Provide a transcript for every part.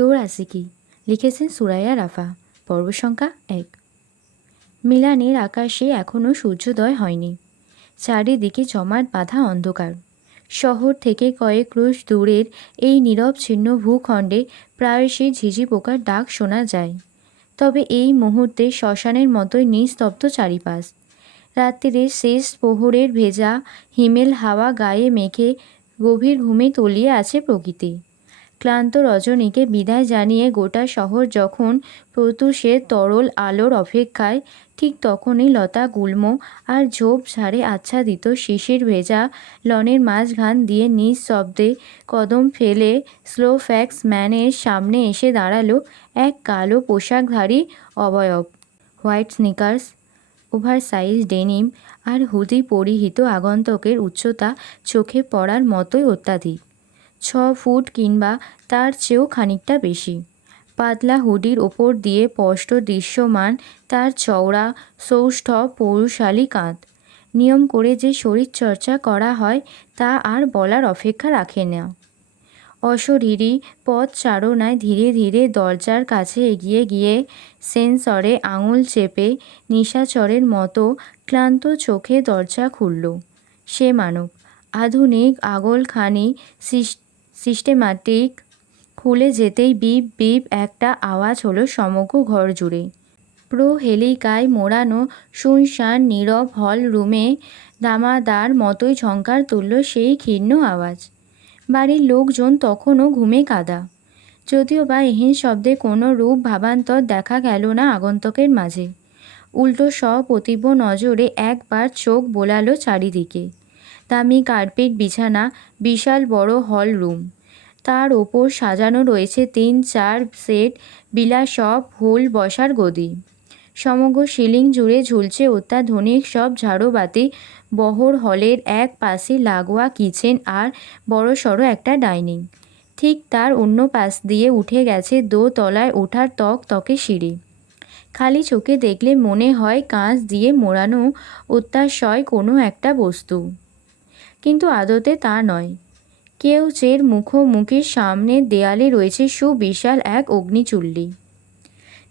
তোর আছে কি? লিখেছেন সুরাইয়া রাফা। পর্ব সংখ্যা 1। মিলানের আকাশে এখনও সূর্যোদয় হয়নি। চারিদিকে জমাট বাঁধা অন্ধকার। শহর থেকে কয়েক ক্রোশ দূরের এই নীরব ছিন্ন ভূখণ্ডে প্রায়শই ঝিঝি পোকার ডাক শোনা যায়। তবে এই মুহূর্তে শ্মশানের মতোই নিস্তব্ধ চারিপাশ। রাত্রির শেষ প্রহরের ভেজা হিমেল হাওয়া গায়ে মেখে গভীর ঘুমে তলিয়ে আছে প্রকৃতি। ক্লান্ত রজনীকে বিদায় জানিয়ে গোটা শহর যখন প্রত্যুষের তরল আলোর অপেক্ষায়, ঠিক তখনই লতা গুল্ম আর ঝোপঝাড়ে আচ্ছাদিত শিশির ভেজা লনের মাঝখান দিয়ে নিঃশব্দে কদম ফেলে স্লোফ্যাক্স ম্যানের সামনে এসে দাঁড়ালো এক কালো পোশাকধারী অবয়ব। হোয়াইট স্নিকার্স, ওভারসাইজ ডেনিম আর হুডি পরিহিত আগন্তকের উচ্চতা চোখে পড়ার মতোই অত্যাধিক। 6 ফুট কিংবা তার চেয়েও খানিকটা বেশি। পাতলা হুডির ওপর দিয়ে স্পষ্ট দৃশ্যমান তার চওড়া সৌষ্ঠব পৌরুষালী কাঁধ। নিয়ম করে যে শরীরচর্চা করা হয় তা আর বলার অপেক্ষা রাখে না। অশরীরী পথচারণায় ধীরে ধীরে দরজার কাছে এগিয়ে গিয়ে সেন্সরে আঙুল চেপে নিশাচরের মতো ক্লান্ত চোখে দরজা খুলল সে মানব। আধুনিক আগলখানি সিস্টেম্যাটিক খুলে যেতেই বিপ বিপ একটা আওয়াজ হলো সমগ্র ঘর জুড়ে। প্রহেলিকায় মোড়ানো শুনশান নীরব হল রুমে দামাদার মতোই ঝংকার তুলল সেই ক্ষীণ আওয়াজ। বাড়ির লোকজন তখনও ঘুমে কাদা, যদিও বা এহেন শব্দে কোনো রূপ ভাবান্তর দেখা গেল না আগন্তকের মাঝে। উল্টো সপ্রতিভ নজরে একবার চোখ বোলালো চারিদিকে। দামি কার্পেট বিছানা, বিশাল বড় হল রুম, তার ওপর সাজানো রয়েছে 3-4 সেট বিলাসব হুল বসার গদি। সমগ্র সিলিং জুড়ে ঝুলছে অত্যাধুনিক সব ঝাড়বাতি। বহর হলের এক পাশে লাগোয়া কিচেন আর বড়সড় একটা ডাইনিং। ঠিক তার অন্য পাশ দিয়ে উঠে গেছে দোতলায় ওঠার তকতকে সিঁড়ি। খালি চোখে দেখলে মনে হয় কাঁচ দিয়ে মোড়ানো অত্যাশয় কোনো একটা বস্তু, কিন্তু আদতে তা নয়। কেউচের মুখোমুখি সামনের দেয়ালে রয়েছে সুবিশাল এক অগ্নিচুল্লি,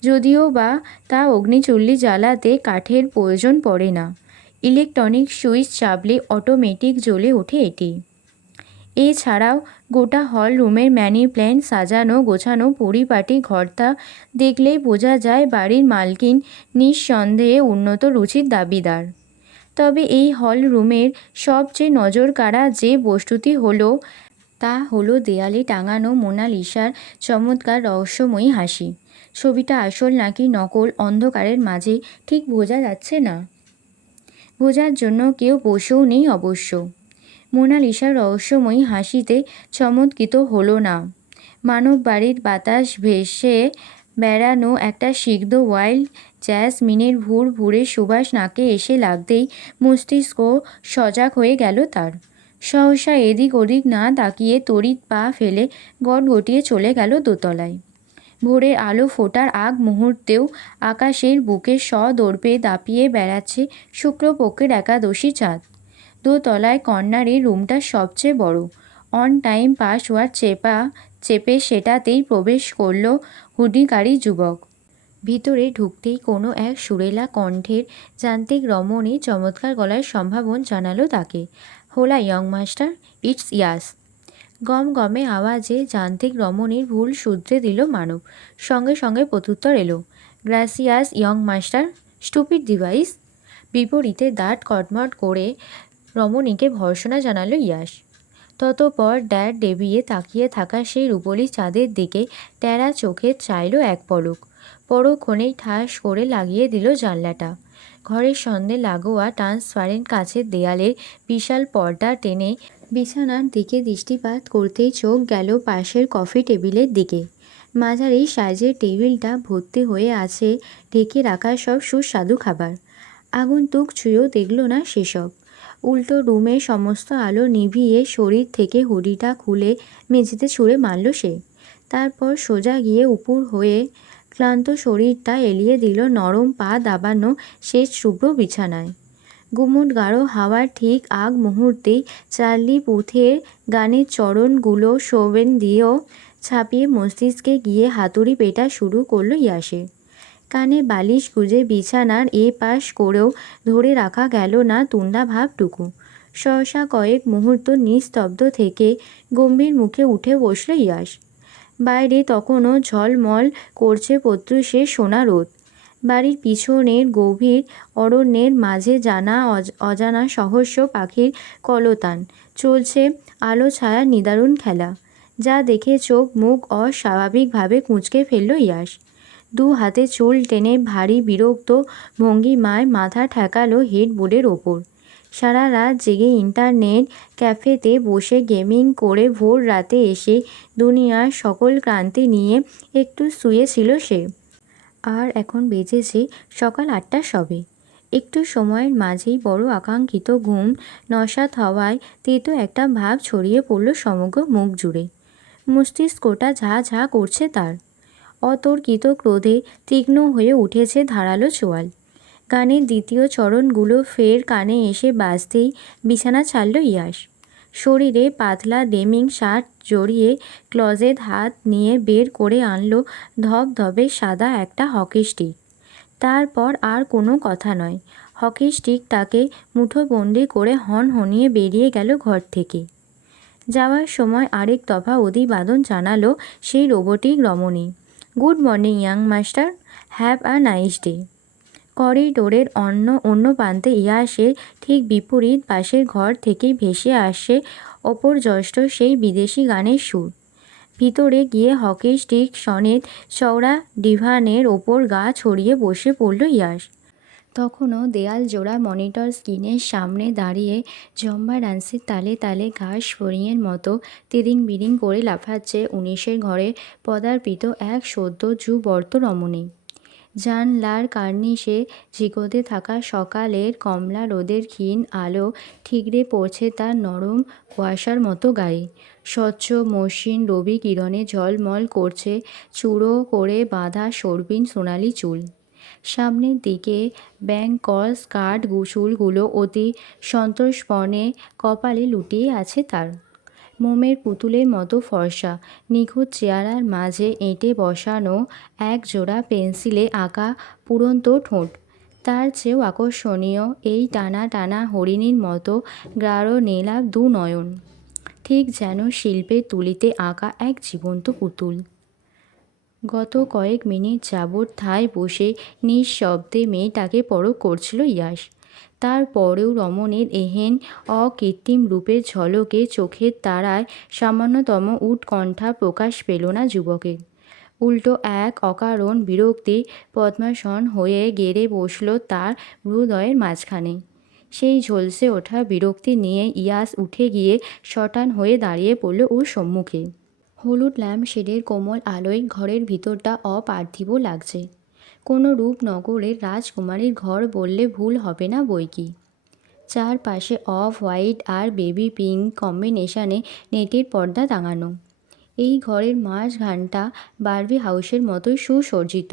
যদিও বা তা অগ্নিচুল্লি জ্বালাতে কাঠের প্রয়োজন পড়ে না। ইলেকট্রনিক সুইচ চাপলে অটোমেটিক জ্বলে ওঠে এটি। এছাড়াও গোটা হল রুমের ম্যানি প্ল্যান সাজানো গোছানো পরিপাটি ঘরটা দেখলেই বোঝা যায় বাড়ির মালকিন নিঃসন্দেহে উন্নত রুচির দাবিদার। তবে এই হল রুমের সবচেয়ে নজরকাড়া যে বস্তুটি হলো তা হলো দেয়ালে টাঙানো মোনালিসার চমৎকার রহস্যময়ী হাসি। ছবিটা আসল নাকি নকল অন্ধকারের মাঝে ঠিক বোঝা যাচ্ছে না। বোঝার জন্য কেউ বসেও নেই অবশ্য। মোনালিসার রহস্যময়ী হাসিতে চমৎকৃত হলো না। মানব বাড়ির বাতাস ভেসে বেড়ানো একটা সিগ্ধ ওয়াইল্ড জ্যাসমিনের ভুর ভুরে সুবাস নাকে এসে লাগতেই মস্তিষ্ক সজাগ হয়ে গেল তার। সহসা এদিক ওদিক না তাকিয়ে তড়িৎ পা ফেলে গটগটিয়ে চলে গেল দোতলায়। ভোরের আলো ফোটার আগ মুহূর্তেও আকাশের বুকে সদর্পে দাপিয়ে বেড়াচ্ছে শুক্লপক্ষের একাদশী চাঁদ। দোতলায় কর্নারের রুমটা সবচেয়ে বড়। অন টাইম পাসওয়ার্ড চেপে সেটাতেই প্রবেশ করল হুডিকারী যুবক। ভিতরে ঢুকতেই কোনো এক সুরেলা কণ্ঠের যান্ত্রিক রমণী চমৎকার গলার সম্ভাবন জানালো তাকে, হোলা ইয়ং মাস্টার, ইটস ইয়াস। গমগমে আওয়াজে যান্ত্রিক রমণীর ভুল শুধরে দিল মানব। সঙ্গে সঙ্গে প্রত্যুত্তর এলো, gracias young master, stupid device. বিপরীতে দাঁত কটমট করে রমণীকে ভর্ৎসনা জানালো ইয়াস। ততপর ড্যাড ডেবিয়ে তাকিয়ে থাকা সেই রূপলি চাঁদের দিকে টেরা চোখে চাইল এক পলক। পরক্ষণেই ঠাস করে লাগিয়ে দিল জানলাটা। ঘরের সন্ধে লাগোয়া ট্রান্সপারেন্ট কাচের দেয়ালের বিশাল পর্দা টেনে বিছানার দিকে দৃষ্টিপাত করতেই চোখ গেল পাশের কফি টেবিলের দিকে। মাঝারি সাইজের টেবিলটা ভর্তি হয়ে আছে ঢেকে রাখা সব সুস্বাদু খাবার। আগন্তুক ছুঁয়েও দেখল না সেসব। উল্টো রুমের সমস্ত আলো নিভিয়ে শরীর থেকে হুডিটা খুলে মেঝেতে ছুঁড়ে মারল সে। তারপর সোজা গিয়ে উপুড় হয়ে ক্লান্ত শরীরটা এলিয়ে দিল নরম পা দাবানো শেষ শুভ্র বিছানায়। গুমুট গাঢ় হাওয়ার ঠিক আগ মুহূর্তেই চার্লি পুথের গানের চরণগুলো শোভেন দিয়েও ছাপিয়ে মস্তিষ্কে গিয়ে হাতুড়ি পেটা শুরু করলো ইয়াসের। কানে বালিশ গুজে বিছানার এ পাশ করেও ধরে রাখা গেল না তুন্দা ভাবটুকু। সহসা কয়েক মুহূর্ত নিস্তব্ধ থেকে গম্ভীর মুখে উঠে বসল ইয়াস। বাইরে তখনও ঝলমল করছে প্রত্যুষের সোনা রোদ। বাড়ির পিছনের গভীর অরণ্যের মাঝে অজানা সহস্র পাখির কলতান। চলছে আলো ছায়া নিদারুণ খেলা, যা দেখে চোখ মুখ অস্বাভাবিকভাবে কুঁচকে ফেলল ইয়াস। দু হাতে চুল টেনে ভারী বিরক্ত ভঙ্গিমায় মাথা ঠেকালো হেডবোর্ডের ওপর। সারা রাত জেগে ইন্টারনেট ক্যাফেতে বসে গেমিং করে ভোর রাতে এসে দুনিয়ার সকল ক্রান্তি নিয়ে একটু শুয়েছিল সে। আর এখন বেজেছে সকাল ৮টা সবে। একটু সময়ের মাঝেই বড় আকাঙ্ক্ষিত ঘুম নস্যাৎ হওয়ায় তেতো একটা ভাব ছড়িয়ে পড়ল সমগ্র মুখ জুড়ে। মস্তিষ্কটা ঝা ঝা করছে তার। অতর্কিত ক্রোধে তীক্ষ্ণ হয়ে উঠেছে ধারালো চোয়াল। গানের দ্বিতীয় চরণগুলো ফের কানে এসে বাজতেই বিছানা ছাড়ল ইয়াস। শরীরে পাতলা ডেমিং শার্ট জড়িয়ে ক্লজেট হাত নিয়ে বের করে আনলো ধবধবে সাদা একটা হকি স্টিক। তারপর আর কোনো কথা নয়, হকি স্টিকটাকে মুঠোবন্দি করে হনহনিয়ে বেরিয়ে গেল ঘর থেকে। যাওয়ার সময় আরেক দফা অভিবাদন জানালো সেই রোবটিক রমণী। Good morning young master, have a nice day. করিডোরের অন্য প্রান্তে ইয়াসের ঠিক বিপরীত পাশের ঘর থেকেই ভেসে আসছে অপর্যষ্ট সেই বিদেশি গানের সুর। ভিতরে গিয়ে হকি স্টিক সনেট চওড়া ডিভানের ওপর গা ছড়িয়ে বসে পড়ল ইয়াস। তখনও দেয়াল জোড়া মনিটর স্ক্রিনের সামনে দাঁড়িয়ে জম্বা ডান্সের তালে তালে ঘাস ফড়িংয়ের মতো তিরিং বিরিং করে লাফাচ্ছে 19-এর ঘরে পদার্পিত এক সদ্য যুবর্ত রমণী। জানলার কার্নিশে ঝিকোতে থাকা সকালের কমলা রোদের ক্ষীণ আলো ঠিকরে পড়ছে তার নরম কুয়াশার মতো গায়ে। স্বচ্ছ মসৃণ রবি কিরণে ঝলমল করছে চূড়ো করে বাঁধা সর্পিন সোনালি চুল। সামনের দিকে ব্যাংকল স্কার্ট চুলগুলো অতি সন্তোষপণে কপালে লুটিয়ে আছে তার। মোমের পুতুলের মতো ফর্সা নিখুঁত চেহারার মাঝে এঁটে বসানো এক জোড়া পেন্সিলে আঁকা পুরন্ত ঠোঁট। তার চেয়েও আকর্ষণীয় এই টানা টানা হরিণীর মতো গাঢ় নীলাভ দু নয়ন, ঠিক যেন শিল্পের তুলিতে আঁকা এক জীবন্ত পুতুল। গত কয়েক মিনিট যাবৎ ঠায় বসে নিঃশব্দে মেয়েটাকে পরখ করছিল ইয়াস। তারপরেও রমণীর এহেন অকৃত্রিম রূপের ঝলকে চোখের তারায় সামান্যতম উৎকণ্ঠা প্রকাশ পেল না যুবকের। উল্টো এক অকারণ বিরক্তি পদ্মাসন হয়ে গেড়ে বসল তার হৃদয়ের মাঝখানে। সেই ঝলসে ওঠা বিরক্তি নিয়ে ইয়াস উঠে গিয়ে শটান হয়ে দাঁড়িয়ে পড়ল ওর সম্মুখে। হলুদ ল্যাম্পশেডের কোমল আলোয় ঘরের ভিতরটা অপার্থিব লাগছে। কোনো রূপনগরের রাজকুমারীর ঘর বললে ভুল হবে না বৈকি। চারপাশে অফ হোয়াইট আর বেবি পিঙ্ক কম্বিনেশনে নেটের পর্দা টাঙানো। এই ঘরের মাঝখানটা বারবি হাউসের মতোই সুসজ্জিত।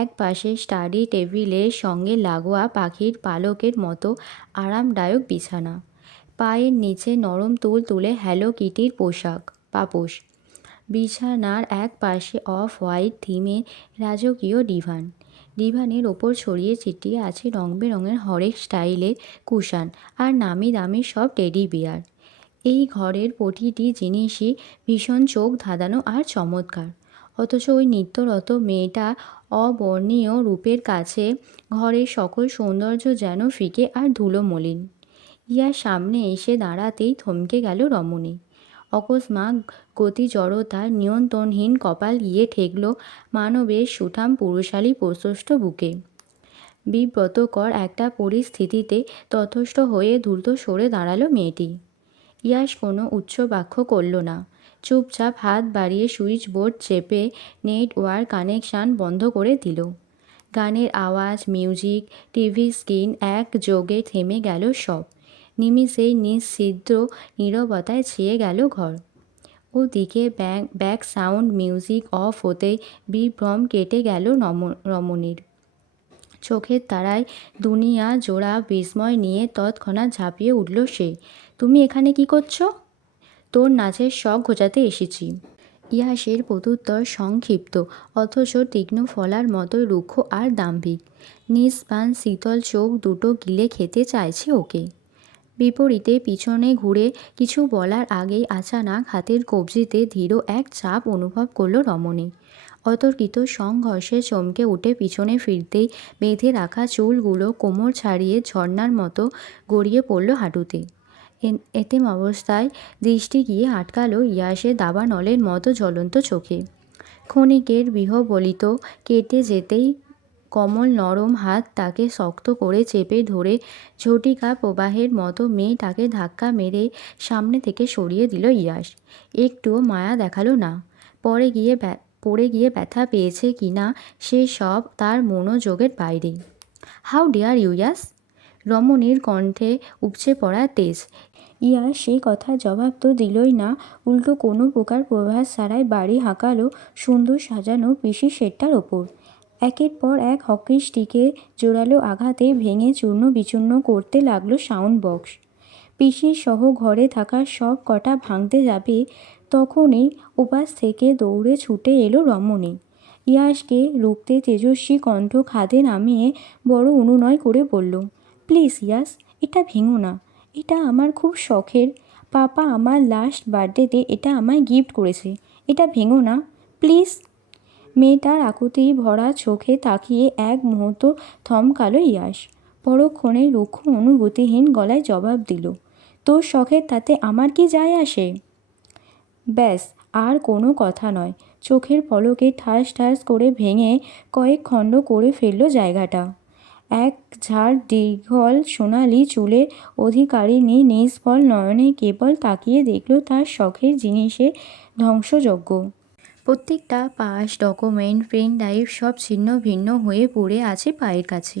এক পাশে স্টাডি টেবিলের সঙ্গে লাগোয়া পাখির পালকের মতো আরামদায়ক বিছানা। পায়ের নিচে নরম তুলে হ্যালো কিটির পাপোশ। বিছানার এক পাশে অফ হোয়াইট থিমের রাজকীয় ডিভানের ওপর ছড়িয়ে ছিটিয়ে আছে রং বেরঙের হরেক স্টাইলের কুশান আর নামি দামি সব টেডি বিয়ার। এই ঘরের প্রতিটি জিনিসই ভীষণ চোখ ধাঁধানো আর চমৎকার। অথচ ওই নিত্যরত মেয়েটা অবর্ণীয় রূপের কাছে ঘরের সকল সৌন্দর্য যেন ফিকে আর ধুলো মলিন। ইয়ার সামনে এসে দাঁড়াতেই থমকে গেল রমণী। অকস্মাৎ গতি জড়তার নিয়ন্ত্রণহীন কপাল গিয়ে ঠেকল মানবের সুঠাম পুরুষালী প্রশস্ত বুকে। বিব্রতকর একটা পরিস্থিতিতে তটস্থ হয়ে দ্রুত সরে দাঁড়ালো মেয়েটি। ইয়াস কোনো উচ্চ বাক্য করল না। চুপচাপ হাত বাড়িয়ে সুইচ বোর্ড চেপে নেটওয়ার্ক কানেকশান বন্ধ করে দিল। গানের আওয়াজ, মিউজিক, টিভি স্ক্রিন একযোগে থেমে গেল সব। নিমিষেই নিঃছিদ্র নীরবতায় ছেয়ে গেল ঘর। ওদিকে ব্যাক সাউন্ড মিউজিক অফ হতেই বিভ্রম কেটে গেল রমণীর। চোখের তারায় দুনিয়া জোড়া বিস্ময় নিয়ে তৎক্ষণাৎ ঝাঁপিয়ে উঠল সে। তুমি এখানে কি করছো? তোর নাচের শখ ঘোচাতে এসেছি। ইয়াসের প্রত্যুত্তর সংক্ষিপ্ত অথচ তীক্ষ্ণ ফলার মতোই রুক্ষ আর দাম্ভিক। নিষ্পান শীতল চোখ দুটো গিলে খেতে চাইছে ওকে। বিপরীতে পিছনে ঘুরে কিছু বলার আগেই আচানক হাতের কবজিতে ধীর এক চাপ অনুভব করল রমণী। অতর্কিত সংঘর্ষে চমকে উঠে পিছনে ফিরতেই বেঁধে রাখা চুলগুলো কোমর ছাড়িয়ে ঝর্ণার মতো গড়িয়ে পড়ল হাঁটুতে। এতেম অবস্থায় দৃষ্টি গিয়ে আটকালো ইয়াসের দাবানলের মতো জ্বলন্ত চোখে। ক্ষণিকের বিহ্বলিত কেটে যেতেই কমল নরম হাত তাকে শক্ত করে চেপে ধরে ঝটিকা প্রবাহের মতো মেয়েটাকে ধাক্কা মেরে সামনে থেকে সরিয়ে দিল ইয়াস। একটুও মায়া দেখালো না। পড়ে গিয়ে ব্যথা পেয়েছে কিনা সে সব তার মনোযোগের বাইরে। হাউ ডিয়ার ইউ ইয়াস? রমণীর কণ্ঠে উপচে পড়া তেজ। ইয়াস সেই কথার জবাব তো দিলই না, উল্টো কোনো প্রকার প্রভাস ছাড়াই বাড়ি হাঁকালো সুন্দর সাজানো পিসি সেটটার ওপর। একের পর এক হকি স্টিকে জোরালো আঘাতে ভেঙে চূর্ণ বিচূর্ণ করতে লাগলো সাউন্ড বক্স। পিসির সহ ঘরে থাকা সব কটা ভাঙতে যাবে তখনই ওপাশ থেকে দৌড়ে ছুটে এলো রমণী। ইয়াসকে রুখতে তেজস্বী কণ্ঠ খাদে নামিয়ে বড় অনুনয় করে বলল, প্লিজ ইয়াস, এটা ভেঙো না। এটা আমার খুব শখের। পাপা আমার লাস্ট বার্থডেতে এটা আমায় গিফট করেছে। এটা ভেঙো না প্লিজ। মেয়েটার আকুতি ভরা চোখে তাকিয়ে এক মুহূর্ত থমকালো ইয়াস। পরক্ষণে রুক্ষ অনুভূতিহীন গলায় জবাব দিল, তোর শখের তাতে আমার কি যায় আসে? ব্যাস, আর কোনো কথা নয়। চোখের পলকে ঠাস ঠাস করে ভেঙে কয়েক খণ্ড করে ফেলল জায়গাটা। এক ঝাড় দীর্ঘল সোনালি চুলের অধিকারিণী নিষ্ফল নয়নে কেবল তাকিয়ে দেখল তার শখের জিনিসের ধ্বংসযজ্ঞ। প্রত্যেকটা পাস, ডকুমেন্ট, পেন ড্রাইভ সব ছিন্ন ভিন্ন হয়ে পড়ে আছে পায়ের কাছে।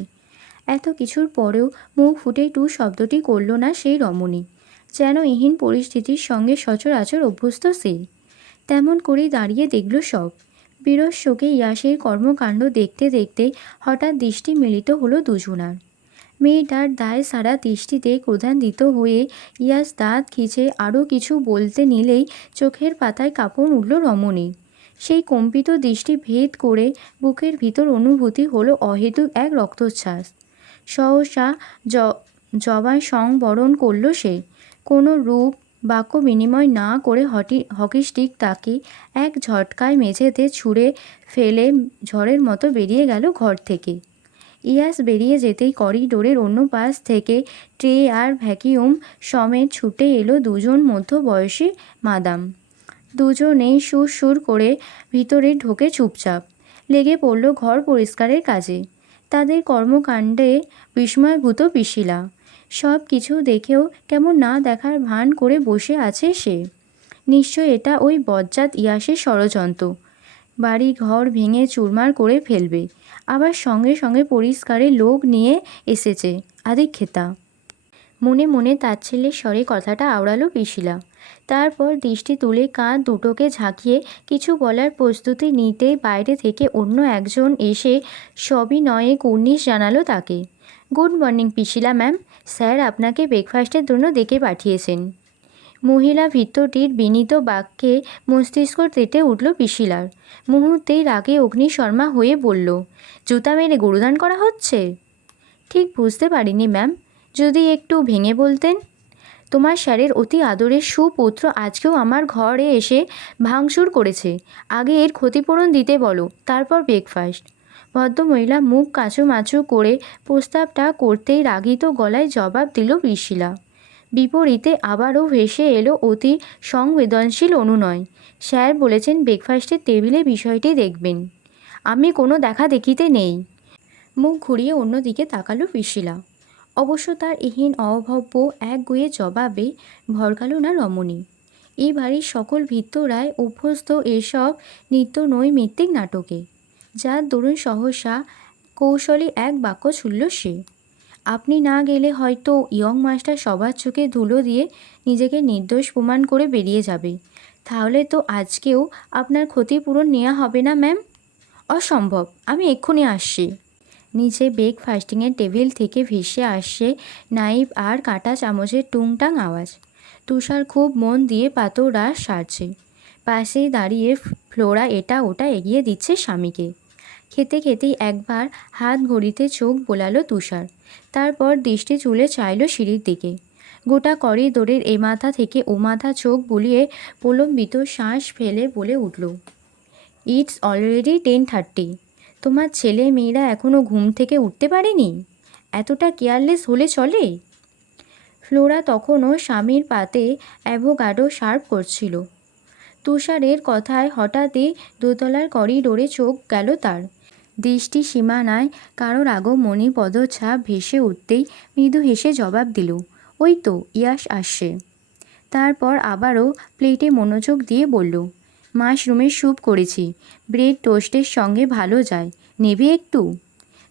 এত কিছুর পরেও মুখ ফুটে টু শব্দটি করল না সেই রমণী। যেন এহীন পরিস্থিতির সঙ্গে সচরাচর অভ্যস্ত সে। তেমন করেই দাঁড়িয়ে দেখল সব। বিরস শোকে ইয়াসের কর্মকাণ্ড দেখতে দেখতে হঠাৎ দৃষ্টি মিলিত হলো দুজনার। মেয়েটার দায় সারা দৃষ্টিতে ক্রোধান্বিত হয়ে ইয়াস দাঁত খিচে আরও কিছু বলতে নিলেই চোখের পাতায় কাঁপন উঠল রমণীর। সেই কম্পিত দৃষ্টি ভেদ করে বুকের ভিতর অনুভূতি হলো অহেতুক এক রক্তচ্ছ্বাস। সহসা জবায় সংবরণ করল সে। কোনো রূপ বাক্য বিনিময় না করে হকি স্টিক তাকে এক ঝটকায় মেঝেতে ছুঁড়ে ফেলে ঝড়ের মতো বেরিয়ে গেল ঘর থেকে। ইয়াস বেরিয়ে যেতেই করিডোরের অন্য পাশ থেকে ট্রে আর ভ্যাকিউম সমেত ছুটে এলো দুজন মধ্যবয়সী মাদাম। দুজনেই সুর করে ভিতরে ঢোকে চুপচাপ। লেগে পড়ল ঘর পরিষ্কারের কাজে। তাদের কর্মকাণ্ডে বিস্ময়ভূত পিশিলা। সব কিছু দেখেও কেমন না দেখার ভান করে বসে আছে সে। নিশ্চয় এটা ওই বজ্জাত ইয়াসের ষড়যন্ত্র। বাড়ি ঘর ভেঙে চুরমার করে ফেলবে, আবার সঙ্গে সঙ্গে পরিষ্কারের লোক নিয়ে এসেছে আদিক্ষেতা। মনে মনে তাচ্ছিল্যের স্বরে কথাটা আওড়ালো পিশিলা। তারপর দৃষ্টি তুলে কাঁধ দুটোকে ঝাঁকিয়ে কিছু বলার প্রস্তুতি নিতেই বাইরে থেকে অন্য একজন এসে সবিনয়ে কুর্নিশ জানালো তাকে। গুড মর্নিং পিশিলা ম্যাম, স্যার আপনাকে ব্রেকফাস্টের জন্য ডেকে পাঠিয়েছেন। মহিলা ভৃত্যটির বিনীত বাক্যে মস্তিষ্ক তেতে উঠল পিশিলার। মুহূর্তেই রাগে অগ্নিশর্মা হয়ে বলল, জুতা মেরে গুরুদান করা হচ্ছে? ঠিক বুঝতে পারিনি ম্যাম, যদি একটু ভেঙে বলতেন। তোমার স্যারের অতি আদরের সুপুত্র আজকেও আমার ঘরে এসে ভাঙচুর করেছে। আগে এর ক্ষতিপূরণ দিতে বলো, তারপর ব্রেকফাস্ট। ভদ্রমহিলা মুখ কাঁচুমাচু করে প্রস্তাবটা করতেই রাগিত গলায় জবাব দিল পিশিলা। বিপরীতে আবারও ভেসে এলো অতি সংবেদনশীল অনুনয়। স্যার বলেছেন ব্রেকফাস্টের টেবিলে বিষয়টি দেখবেন। আমি কোনো দেখা দেখিতে নেই। মুখ ঘুরিয়ে অন্যদিকে তাকালো পিশিলা। অবশ্য তার এহীন অভব্য একগুঁয়ে জবাবে ভরকালো না রমণী। এই বাড়ির সকল ভৃত্যরাই অভ্যস্ত এসব নিত্য নৈমিত্তিক নাটকে, যার দরুন সহসা কৌশলী এক বাক্য ছুড়ল সে। আপনি না গেলে হয়তো ইয়ং মাস্টার সবার চোখে ধুলো দিয়ে নিজেকে নির্দোষ প্রমাণ করে বেরিয়ে যাবে। তাহলে তো আজকেও আপনার ক্ষতিপূরণ নেওয়া হবে না ম্যাম। অসম্ভব, আমি এক্ষুনি আসছি। নিচে ব্রেকফাস্টিংয়ের টেবিল থেকে ভেসে আসছে নাইফ আর কাঁটা চামচের টুংটাং আওয়াজ। তুষার খুব মন দিয়ে পাতর রাস সারছে। পাশেই দাঁড়িয়ে ফ্লোরা এটা ওটা এগিয়ে দিচ্ছে স্বামীকে। খেতে খেতেই একবার হাত ঘড়িতে চোখ বোলালো তুষার, তারপর দৃষ্টি তুলে চাইল সিঁড়ির দিকে। গোটা করিডোরের এ মাথা থেকে ও মাথা চোখ বুলিয়ে প্রলম্বিত শ্বাস ফেলে বলে উঠল, ইটস অলরেডি 10:30। তোমার ছেলে মেয়েরা এখনও ঘুম থেকে উঠতে পারেনি? এতটা কেয়ারলেস হলে চলে? ফ্লোরা তখনও স্বামীর পাতে অ্যাভোকাডো সার্ভ করছিল। তুষারের কথায় হঠাৎই দোতলার করিডোরে চোখ গেল তার। দৃষ্টি সীমানায় কারোর আগমনী পদছাপ ভেসে উঠতেই মৃদু হেসে জবাব দিল, ওই তো ইয়াশ আসছে। তারপর আবারও প্লেটে মনোযোগ দিয়ে বলল, মাশরুমের স্যুপ করেছি, ব্রেড টোস্টের সঙ্গে ভালো যায়, নেবে একটু?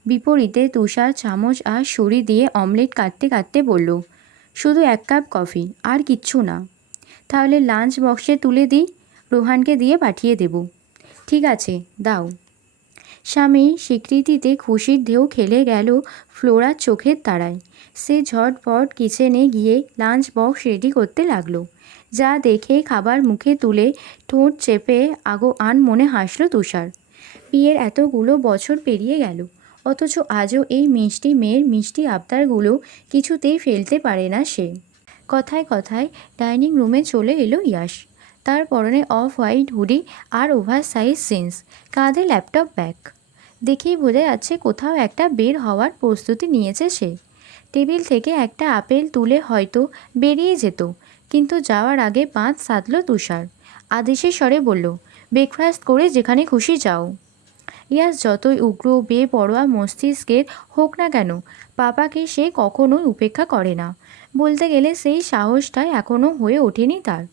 বিপরীতে তুষার চামচ আর ছুরি দিয়ে অমলেট কাটতে কাটতে বলল, শুধু 1 কাপ কফি, আর কিচ্ছু না। তাহলে লাঞ্চ বক্সে তুলে দিই, রোহানকে দিয়ে পাঠিয়ে দেব। ঠিক আছে, দাও। স্বামী স্বীকৃতিতে খুশির ঢেউ খেলে গেল ফ্লোরার চোখের তারায়। সে ঝটপট কিচেনে গিয়ে লাঞ্চ বক্স রেডি করতে লাগলো। যা দেখে খাবার মুখে তুলে ঠোঁট চেপে আনমনে হাসল তুষার। বিয়ের এতগুলো বছর পেরিয়ে গেল, অথচ আজও এই মিষ্টি মেয়ের মিষ্টি আবদারগুলো কিছুতেই ফেলতে পারে না সে। কথায় কথায় ডাইনিং রুমে চলে এলো ইয়াশ। তার পরনে অফ হোয়াইট হুডি আর ওভার সাইজ জিন্স, কাঁধে ল্যাপটপ ব্যাগ। দেখেই বোঝা যাচ্ছে কোথাও একটা বের হওয়ার প্রস্তুতি নিয়েছে সে। টেবিল থেকে একটা আপেল তুলে হয়তো বেরিয়ে যেত, কিন্তু যাওয়ার আগে বাঁধ সাধল তুষার। আদেশের স্বরে বলল, ব্রেকফাস্ট করে যেখানে খুশি যাও। ইয়াস যতই উগ্র বেপরোয়া মস্তিষ্কের হোক না কেন, পাপাকে সে কখনোই উপেক্ষা করে না। বলতে গেলে সেই সাহসটাই এখনও হয়ে ওঠেনি তার।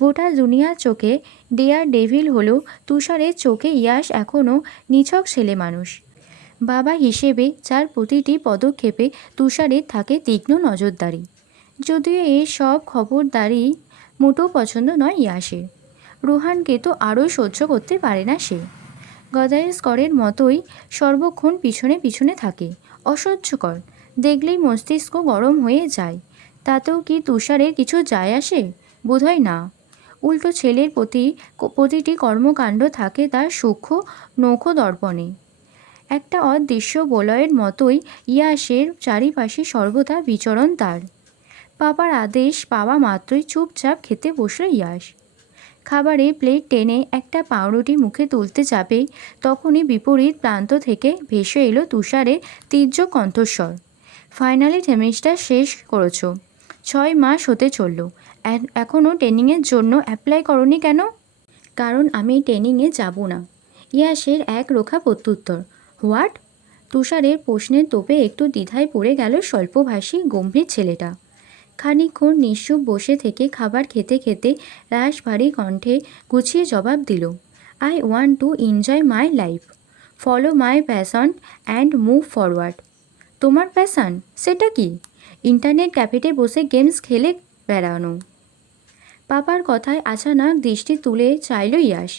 গোটা দুনিয়ার চোখে ডেয়ার ডেভিল হলেও তুষারের চোখে ইয়াস এখনও নিছক ছেলে মানুষ। বাবা হিসেবে যার প্রতিটি পদক্ষেপে তুষারের থাকে তীক্ষ্ণ নজরদারি। যদিও এই সব খবরদারি মোটেও পছন্দ নয় ইয়াসের। রোহানকে তো আরও সহ্য করতে পারে না সে। গদাইস্করের মতোই সর্বক্ষণ পিছনে পিছনে থাকে, অসহ্যকর। দেখলেই মস্তিষ্ক গরম হয়ে যায়। তাতেও কি তুষারের কিছু যায় আসে? বোধহয় না। উল্টো ছেলের প্রতিটি কর্মকাণ্ড থাকে তার সূক্ষ্ম নৌকো দর্পণে। একটা অদৃশ্য বলয়ের মতোই ইয়াসের চারিপাশে সর্বদা বিচরণ তার। পাপার আদেশ পাওয়া মাত্রই চুপচাপ খেতে বসল ইয়াস। খাবারে প্লেট টেনে একটা পাউরুটি মুখে তুলতে যাবে, তখনই বিপরীত প্রান্ত থেকে ভেসে এলো তুষারের তীর্য কণ্ঠস্বর, ফাইনালি সেমিস্টার শেষ করেছো, 6 মাস হতে চলল, এখনও ট্রেনিংয়ের জন্য অ্যাপ্লাই করনি কেন? কারণ আমি ট্রেনিংয়ে যাব না। ইয়াসের এক রোখা প্রত্যুত্তর। হোয়াট? তুষারের প্রশ্নের তোপে একটু দ্বিধায় পড়ে গেল স্বল্পভাষী গম্ভীর ছেলেটা। খানিকক্ষণ নিশ্চুপ বসে থেকে খাবার খেতে খেতে রাশভারী কণ্ঠে গুছিয়ে জবাব দিল, I want to enjoy my life, follow my passion and move forward. তোমার প্যাশন? সেটা কি? ইন্টারনেট ক্যাফেতে বসে গেমস খেলে বেড়ানো। পাপার কথায় আচানক দৃষ্টি তুলে চাইল ইয়াস।